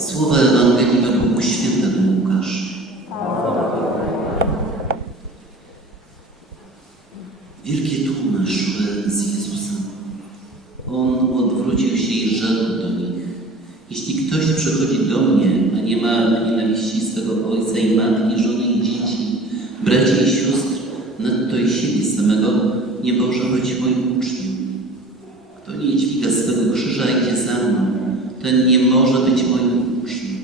Słowa Ewangelii według świętego Łukasza. Wielkie tłumy szły z Jezusem. On odwrócił się i rzekł do nich: Jeśli ktoś przychodzi do mnie, a nie ma nienawiści swego ojca i matki, żony i dzieci, braci i sióstr, nadto i siebie samego, nie może być moim uczniem. Kto nie dźwiga swego krzyża idzie za mną, ten nie może być moim uczniem.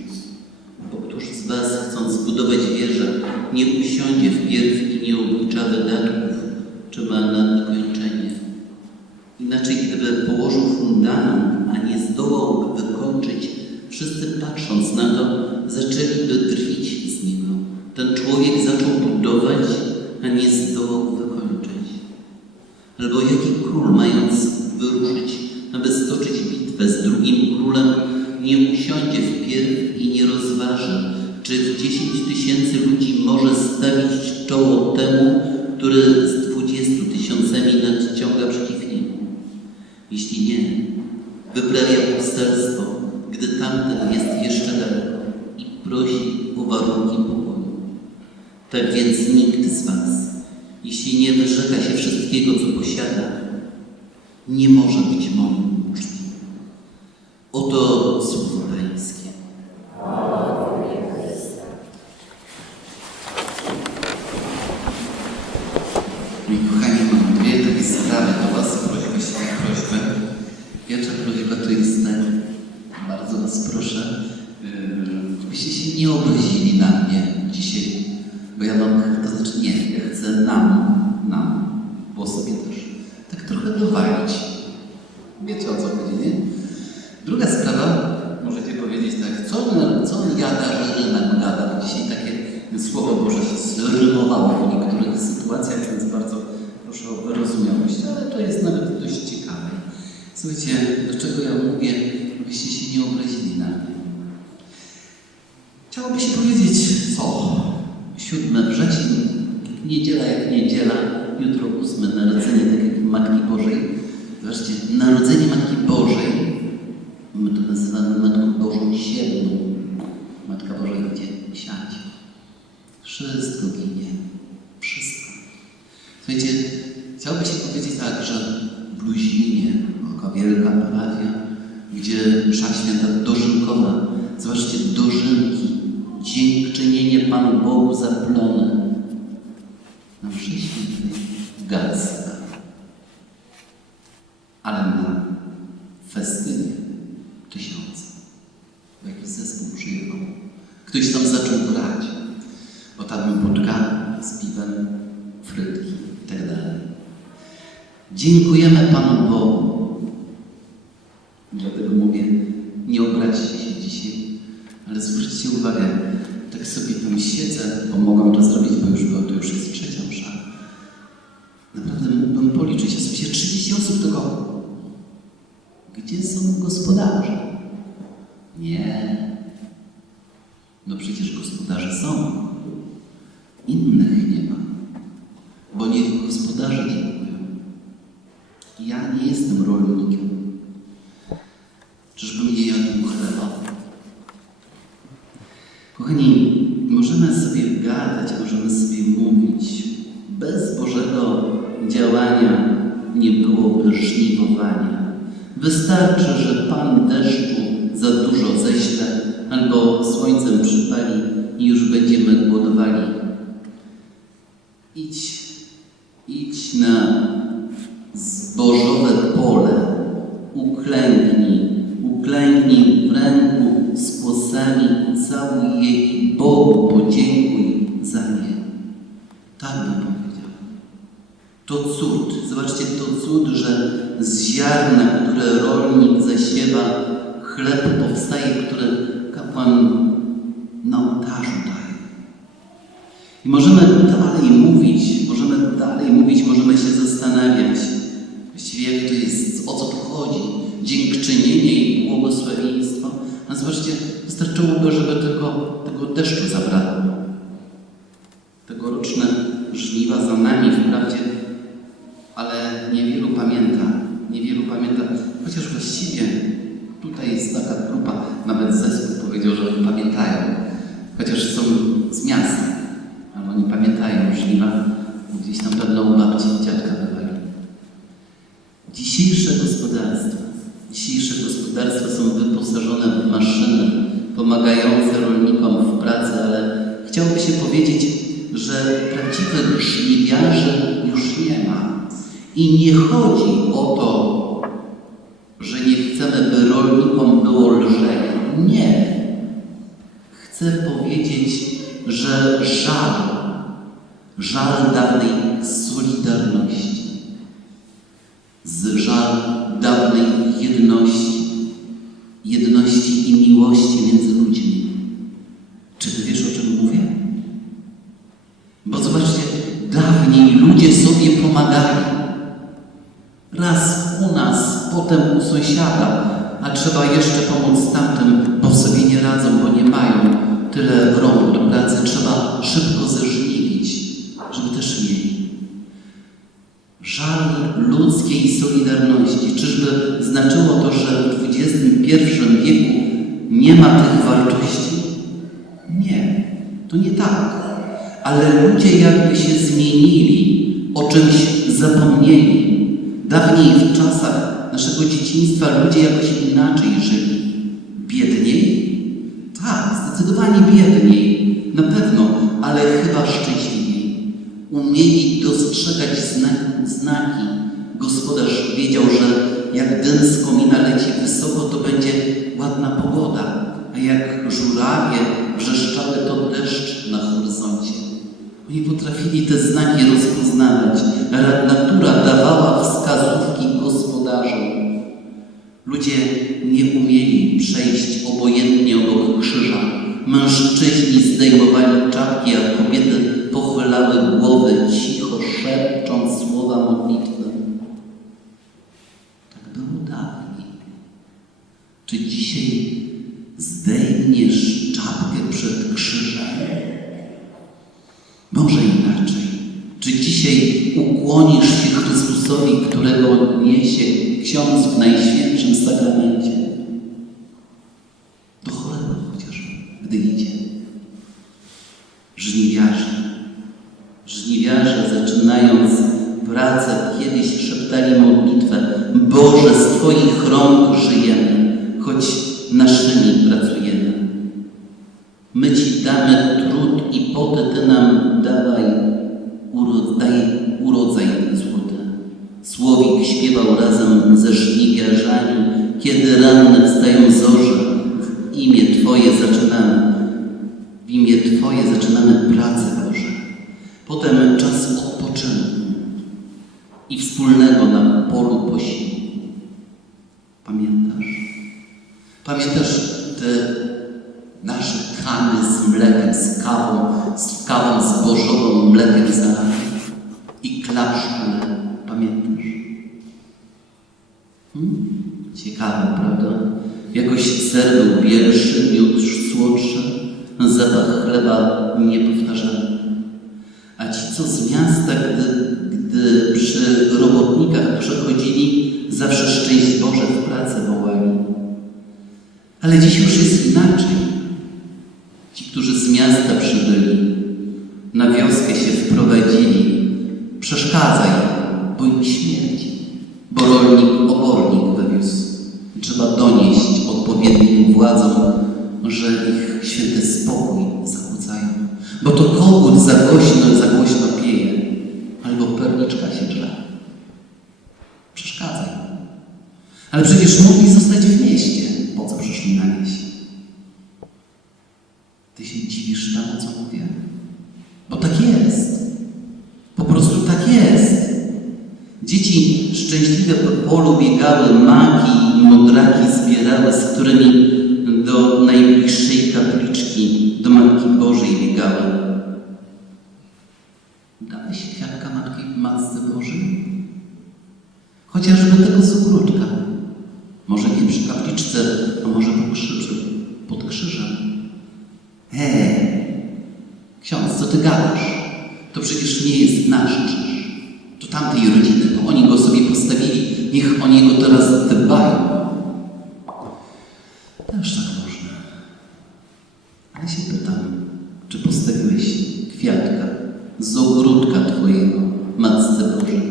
Bo któż z was, chcąc zbudować wieżę, nie usiądzie wpierw i nie oblicza wydatków, czy ma na dokończenie? Inaczej, gdyby położył fundament, a nie zdołał wykończyć, wszyscy patrząc na to, zaczęliby drwić z niego. Ten człowiek zaczął budować, a nie zdołał wykończyć. Albo jaki król, mając wyruszyć, aby stoczyć bitwę z drugim królem, nie usiądzie wpierw i nie rozważy, czy w dziesięć tysięcy ludzi Jeśli nie, wyprawia poselstwo, gdy tamten jest jeszcze daleko i prosi o warunki pokoju. Tak więc nikt z Was, jeśli nie wyrzeka się wszystkiego, co posiada, nie może być moim uczniem. Oto słowo Pańskie. Moi kochani, mam dwie takie sprawy do Was, prośby, świetne prośby. Pierwsza prośba to jest, e, bardzo Was proszę, yy, żebyście się nie obrazili na mnie dzisiaj, bo ja Wam, to znaczy nie, ja chcę nam, nam, bo sobie też, tak trochę dowalić. Wiecie o co chodzi, nie? Druga sprawa, możecie powiedzieć tak, co, on- co on jada, że nam gada, bo dzisiaj takie słowo Boże się zrymowało w niektórych sytuacjach, więc bardzo proszę o wyrozumiałość, ale to jest nawet dość ciekawe. Słuchajcie, dlaczego ja mówię, byście się nie obrazili na mnie? Chciałoby się powiedzieć, co? 7 wrzesień, niedziela jak niedziela, jutro ósme narodzenie, tak jak Matki Bożej. Zobaczcie, narodzenie Matki Bożej, my to nazywamy Matką Bożą Siedmą. Matka Boża idzie siać. Wszystko ginie. Wszystko. Słuchajcie, chciałoby się powiedzieć tak, że w Luzinie, wielka parafia, gdzie msza święta dożynkowa, zobaczcie, dożynki, dziękczynienie Panu Bogu za plony. Na mszy świętej garstka, ale na festynie tysiące. Jakiś zespół przyjechał. Ktoś tam zaczął grać, bo tam wódka z piwem, frytki i tak. Dziękujemy Panu Bogu. Dlatego mówię, nie obraźcie się dzisiaj, ale zwróćcie uwagę, tak sobie tam siedzę, bo mogłem to zrobić, bo już było, to już jest trzecia msza. Naprawdę mógłbym policzyć, jest się 30 osób tylko. Gdzie są gospodarze? Nie. No przecież gospodarze są. Innych nie ma. Bo niech gospodarze dziękują. Ja nie jestem rolnikiem. Czyżbym nie jadł chleba? Kochani, możemy sobie gadać, możemy sobie mówić. Bez Bożego działania nie żniwowania. Wystarczy, że Pan deszczu za dużo ześle, albo słońcem przypali i już będziemy głodowali. Idź, idź na zbożowe pole, uklęknij, uklęknij w ręku z kłosami, całuj je i Bogu podziękuj za nie. Tak bym powiedział. To cud, zobaczcie, to cud, że z ziarna, które rolnik zasiewa, chleb powstaje, który kapłan na ołtarzu daje. I możemy dalej mówić, możemy dalej mówić, możemy się zastanawiać, właściwie jak to jest, o co tu chodzi, dziękczynienie i błogosławieństwo. A zobaczcie, wystarczyłoby, żeby tylko tego deszczu zabrakło. Tegoroczne żniwa za nami wprawdzie, ale niewielu pamięta, niewielu pamięta, chociaż właściwie tutaj jest taka grupa, nawet zespół powiedział, że oni pamiętają, chociaż są z miasta, ale oni pamiętają żniwa, bo gdzieś tam pewno u babci i dziadka bywali. Dzisiejsze gospodarstwa, dzisiejsze gospodarstwa są wyposażone w maszyny pomagające rolnikom w pracy, ale chciałoby się powiedzieć, że prawdziwych żniwiarzy już nie ma. I nie chodzi o to, że nie chcemy, by rolnikom było lżej. Nie. Chcę powiedzieć, że żal, żal dawnej solidarności, z żal dawnej jedności, jedności i miłości między ludźmi. Czy ty wiesz, o czym mówię? Bo zobaczcie, dawniej ludzie sobie pomagali. Raz u nas, potem u sąsiada, a trzeba jeszcze pomóc tamtym, bo sobie nie radzą, bo nie mają tyle do pracy. Trzeba szybko zeżniwić, żeby też mieli. Żal ludzkiej solidarności. Czyżby znaczyło to, że w XXI wieku nie ma tych wartości? Nie, to nie tak. Ale ludzie jakby się zmienili, o czymś zapomnieli. Dawniej w czasach naszego dzieciństwa ludzie jakoś inaczej żyli. Biedniej? Tak, zdecydowanie biedniej. Na pewno, ale chyba szczęśliwiej. Umieli dostrzegać zna- znaki. Gospodarz wiedział, że jak dym z komina leci wysoko, to będzie ładna pogoda, a jak żurawie wrzeszczały, to deszcz na horyzoncie. Oni potrafili te znaki rozpoznawać. Ra- Natura dawała wskazówki gospodarzom. Ludzie nie umieli przejść obojętnie obok krzyża. Mężczyźni zdejmowali czapki, a kobiety pochylały głowy, cicho szepcząc słowa modlitwy. Tak było dawniej. Czy dzisiaj zdejmiesz czapkę przed krzyżem? Może inaczej. Czy dzisiaj ukłonisz się Chrystusowi, którego niesie ksiądz w Najświętszym Sakramencie? Do chleba chociaż, gdy idzie. Żniwiarze. Żniwiarze zaczynając pracę kiedyś szeptali modlitwę Boże, z Twoich rąk żyjemy, choć naszymi pracujemy. My Ci damy trud i poty Ty nam dawaj, uro, daj urodzaj złoty. Słowik śpiewał razem ze żniwiarzami, kiedy ranne wstają zorze, w imię Twoje zaczynamy, w imię Twoje zaczynamy pracę Boże. Potem czas odpoczynku i wspólnego na polu posiłku. Pamiętasz? Pamiętasz te nasze kany z mlekiem, z kawą, z kawą zbożową, mlekiem za i klaszczule. Pamiętasz? Hmm? Ciekawe, prawda? Jakoś ser był bielszy, miód słodszy, zapach chleba niepowtarzalny. A ci, co z miasta, gdy, gdy przy robotnikach przechodzili, zawsze szczęść Boże w pracę wołali. Ale dziś już jest inaczej. Ci, którzy z miasta przybyli, na wioskę się wprowadzili, przeszkadzaj, bo im śmierci, bo rolnik obornik wywiózł. Trzeba donieść odpowiednim władzom, że ich święty spokój zakłócają. Bo to kogut za głośno, za głośno pieje, albo perniczka się drze. Przeszkadzaj. Ale przecież mogli zostać w mieście. Po co przyszli na wieś? Ty się dziwisz temu, co mówię? Bo tak jest. Po prostu tak jest. Dzieci szczęśliwe po polu biegały, maki i modraki zbierały, z którymi do najbliższej kapliczki, do Matki Bożej biegały. Dałeś kwiatka Matki Matce Bożej? Chociażby tego z ogródka. Może nie przy kapliczce, a może po krzyżu, pod krzyżem. Eee, ksiądz, co ty gadasz? To przecież nie jest nasz krzyż. To tamtej rodziny, to oni go sobie postawili, niech o niego teraz dbają. Też tak można. ja się pytam, czy postawiłeś kwiatka z ogródka Twojego Matce Bożej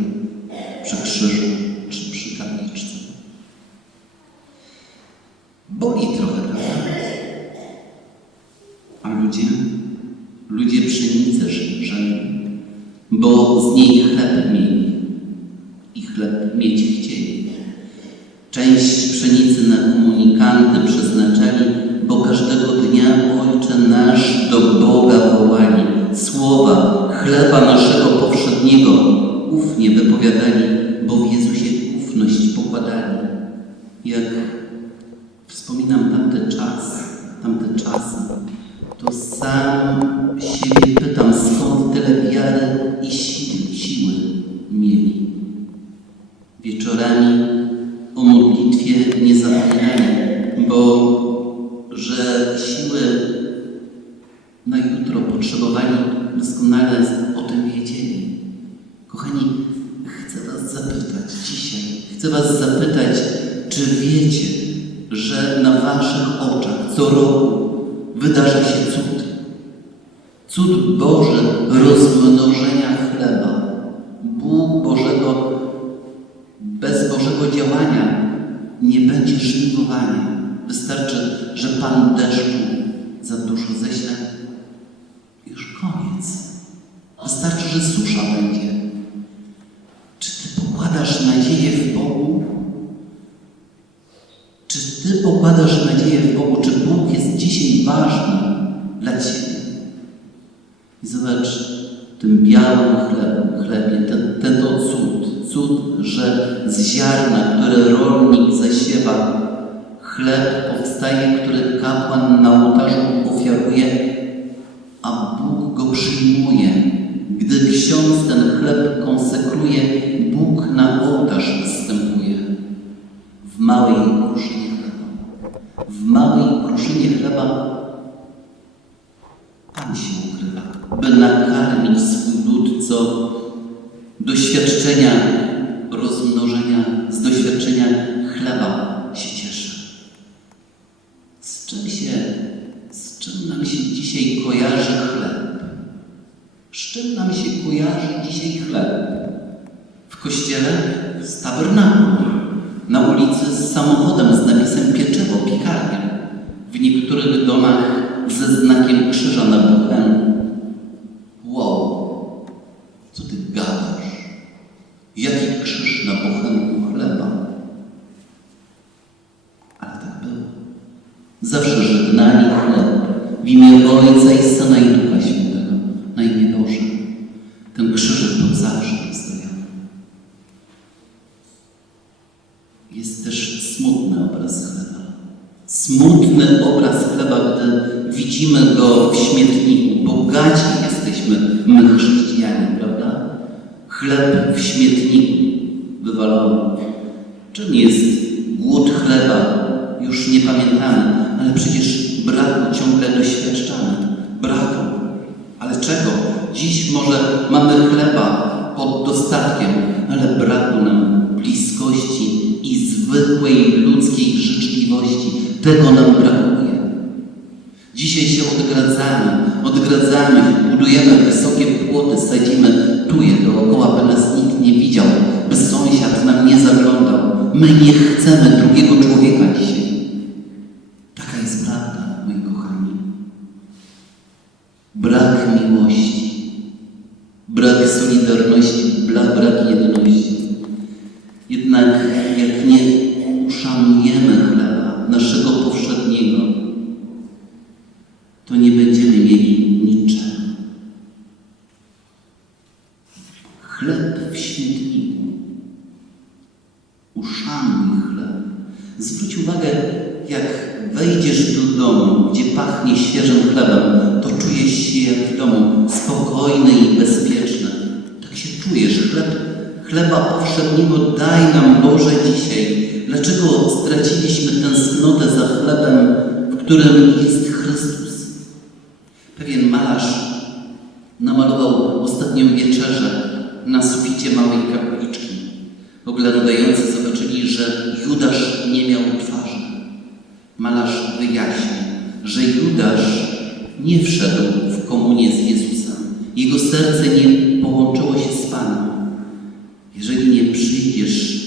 przy krzyżu czy przy kapliczce? Boli trochę, prawda? A ludzie? Ludzie pszenicę żeli, bo z niej chleb mieli i chleb mieć chcieli. Część pszenicy na komunikanty przeznaczali, bo każdego dnia Ojcze nasz do Boga wołali. Słowa chleba naszego powszedniego ufnie wypowiadali, bo w Jezusie ufność pokładali. Jak wspominam tamte czasy, tamte czasy, to sam siebie pytam, skąd tyle wiary i siły, siły mieli. Wieczorami o modlitwie nie zapominali, bo że siły na jutro potrzebowali, doskonale o tym wiedzieli. Kochani, chcę Was zapytać dzisiaj, chcę Was zapytać, czy wiecie, że na Waszych oczach co roku wydarza się cud? Cud Boży rozmnożenia chleba. Bóg Bożego bez Bożego działania nie będzie żniwowania. Wystarczy, że Pan deszczu za dużo ześle. Już koniec. Wystarczy, że susza będzie. Czy Ty pokładasz nadzieję w Bogu? Czy Ty pokładasz nadzieję w Bogu? Czy Bóg jest dzisiaj ważny dla Ciebie? I zobacz, tym białym chleb, chlebie, ten, ten to cud, cud, że z ziarna, które rolnik zasiewa, chleb powstaje, który kapłan na ołtarzu ofiaruje, a Bóg go przyjmuje. Gdy ksiądz ten chleb konsekruje, Bóg na ołtarz wstępuje. W małej kruszynie chleba. W małej kruszynie chleba Pan się ukrywa, by nakarmić swój lud, co doświadczenia rozmnożenia, z doświadczenia chleba się cieszy. Z czym się, z czym nam się dzisiaj kojarzy chleb? Z czym nam się kojarzy dzisiaj chleb? W kościele z tabernakulum, na ulicy z samochodem z napisem pieczywo, piekarnia, w niektórych domach ze znakiem krzyża na buchę. Wow, co ty gadasz? Jaki krzyż na bochenku chleba? Ale tak było. Żegnali chleb w imię Ojca i Syna i Ducha Świętego, na imię Boże. Ten krzyżyk był zawsze postawiony. Jest też smutny obraz chleba. Smutny obraz chleba, gdy widzimy go w śmietniku. Bogaci jesteśmy my chrześcijanie, prawda? Chleb w śmietniku wywalony. Czym jest głód chleba? Już nie pamiętamy, ale przecież braku ciągle doświadczamy. Braku. Ale czego? Dziś może mamy chleba pod dostatkiem, ale braku nam bliskości i zwykłej ludzkiej życzliwości. Tego nam brakuje. Dzisiaj się odgradzamy, odgradzamy, budujemy wysokie płoty, sadzimy tuje dookoła, by nas nikt nie widział, by sąsiad nam nie zaglądał. My nie chcemy drugiego Pewien malarz namalował ostatnią wieczerzę na suficie małej kapliczki. Oglądający zobaczyli, że Judasz nie miał twarzy. Malarz wyjaśnił, że Judasz nie wszedł w komunię z Jezusem. Jego serce nie połączyło się z Panem. Jeżeli nie przyjdziesz,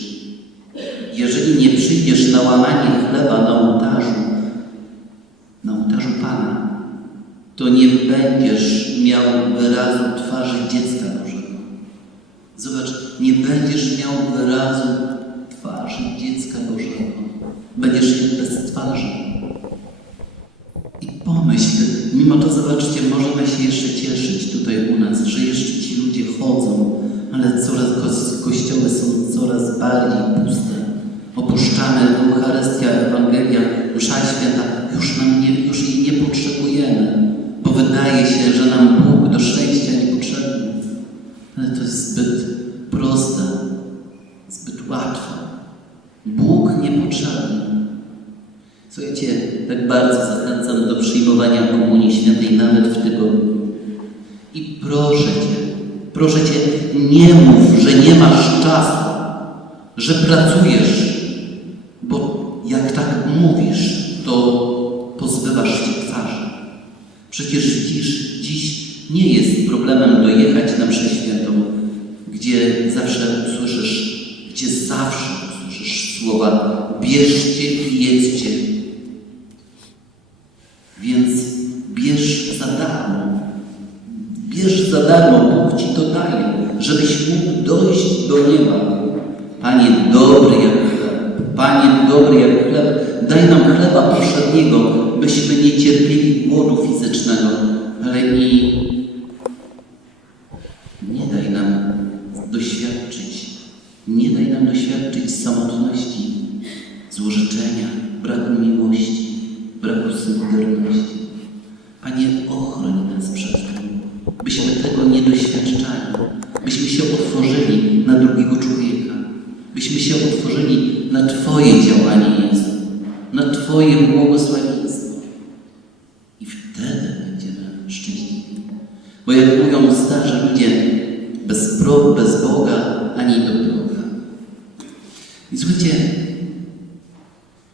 jeżeli nie przyjdziesz na łamanie chleba na ołtarzu, na ołtarzu Pana, to nie będziesz miał wyrazu twarzy dziecka Bożego. Zobacz, nie będziesz miał wyrazu twarzy dziecka Bożego. Będziesz bez twarzy. I pomyśl, mimo to zobaczcie, możemy się jeszcze cieszyć tutaj u nas, że jeszcze ci ludzie chodzą, ale coraz ko- kościoły są coraz bardziej puste. Opuszczamy Eucharystia, Ewangelia, Msza Święta, już, nam nie, już jej nie potrzebujemy, się, że nam Bóg do szczęścia nie potrzebny. Ale to jest zbyt proste, zbyt łatwe. Bóg niepotrzebny. Słuchajcie, tak bardzo zachęcam do przyjmowania Komunii Świętej nawet w tygodniu. I proszę Cię, proszę Cię, nie mów, że nie masz czasu, że pracujesz, bo jak tak mówisz, to pozbywasz się twarzy. Przecież dziś, dziś nie jest problemem dojechać na mszę świętą, gdzie zawsze usłyszysz, gdzie zawsze usłyszysz słowa bierzcie i jedzcie. Więc bierz za darmo. Bierz za darmo, Bóg Ci to daje, żebyś mógł dojść do nieba. Panie dobry jak chleb, Panie dobry jak chleb, daj nam chleba powszedniego, byśmy nie cierpieli głodu fizycznego, ale i nie daj nam doświadczyć, nie daj nam doświadczyć samotności, złożyczenia, braku miłości, braku solidarności. Panie, ochroń nas przed tym, byśmy tego nie doświadczali, byśmy się otworzyli na drugiego człowieka, byśmy się otworzyli na Twoje działanie, Jezu, na Twoje błogosławieństwo. Bo jak mówią starzy ludzie, bez, pro, bez Boga ani do Boga. I słuchajcie,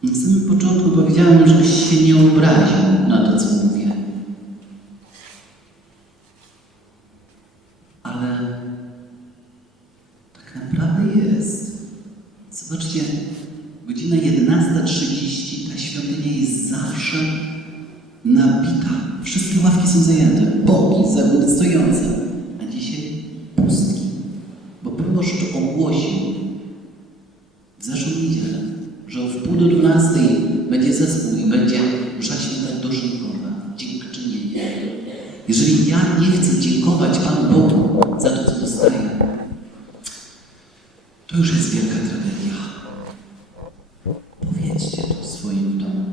na samym początku powiedziałem, żebyś się nie obraził na to, co mówię. Ale tak naprawdę jest. Zobaczcie, godzina 11.30, ta świątynia jest zawsze nabita. Wszystkie ławki są zajęte, boki zagód stojące. A dzisiaj pustki, bo proboszcz ogłosił w zeszłą niedzielę, że o wpół do dwunastej będzie zespół i będzie msza święta dożynkowa, dziękczynienie. Jeżeli ja nie chcę dziękować Panu Bogu za to, co dostaję, to już jest wielka tragedia. Powiedzcie to w swoim domu.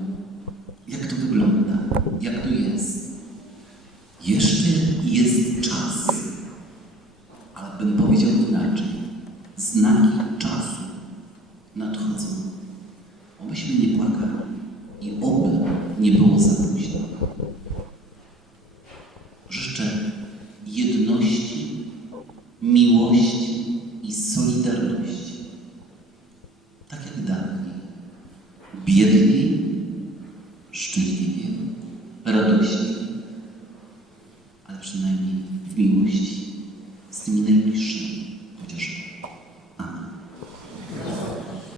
Jak to wygląda? Jak to jest? Jeszcze jest czas. Ale bym powiedział inaczej. Znaki czasu nadchodzą. Obyśmy nie płakali i oby nie było za późno.